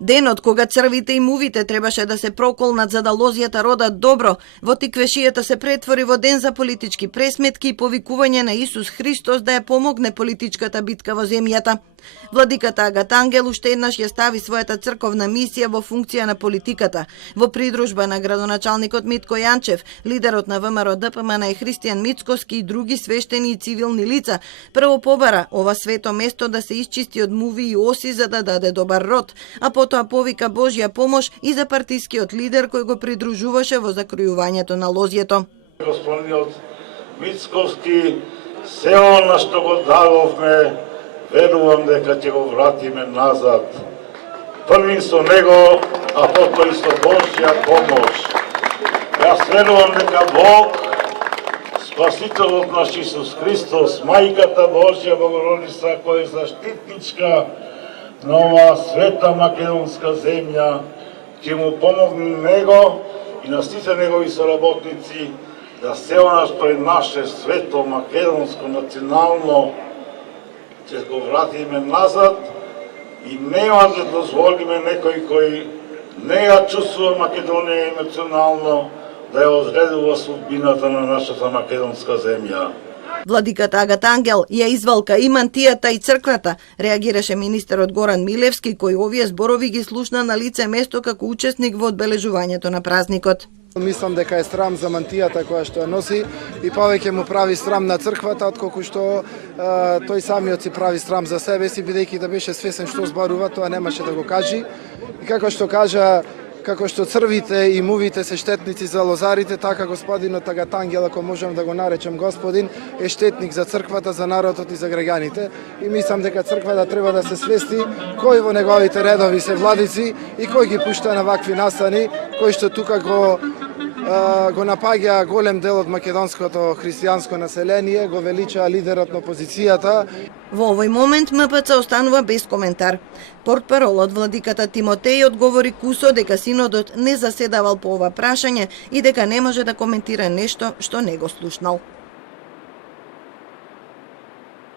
Денот кога црвите и мувите требаше да се проколнат за да лозјата родат добро, во Тиквешијата се претвори во ден за политички пресметки и повикување на Исус Христос да ја помогне политичката битка во земјата. Владиката Агат Ангел уште еднаш ја стави својата црковна мисија во функција на политиката. Во придружба на градоначалникот Митко Јанчев, лидерот на ВМРО ДПМН е Христијан Мицкоски и други свештени и цивилни лица, прво побара ова свето место да се исчисти од муви и оси за да даде добар род, а потоа повика Божја помош и за партискиот лидер кој го придружуваше во закројувањето на лозјето. Господинот Мицкоски, се она што го дадовме, верувам дека ќе го вратиме назад. Први со него, а потоа и со Божја помош. Јас верувам дека Бог, Спасителот наш Исус Христос, Мајката Божја Богородица, која е заштитничка на оваа света македонска земја, ќе му помогне него и на сите негови соработници да се она што е наше свето македонско национално ќе го вратиме назад и нема да дозволиме некој кој не ја чувствува Македонија емоционално да ја одредува судбината на нашата македонска земја. Владиката Агат Ангел ја извалка и мантијата и црквата, реагираше министерот Горан Милевски, кој овие зборови ги слушна на лице место како учесник во одбележувањето на празникот. Мислам дека е срам за мантијата која што ја носи и повеќе му прави срам на црквата, отколку што тој самиот си прави срам за себе си, бидејќи да беше свесен што зборува, тоа немаше да го кажи. И како што кажа, како што црвите и мувите се штетници за лозарите, така господинот Агат Ангел, ако можам да го наречем господин, е штетник за црквата, за народот и за граѓаните. И мислам дека црквата треба да се свести кој во неговите редови се владици и кој ги пушта на вакви настани, кој што тука го напаѓа голем дел од македонското христијанско население, го велича лидерот на опозицијата. Во овој момент МПЦ останува без коментар. Портпаролот владиката Тимотеј одговори кусо дека синодот не заседавал по ова прашање и дека не може да коментира нешто што не го слушнал.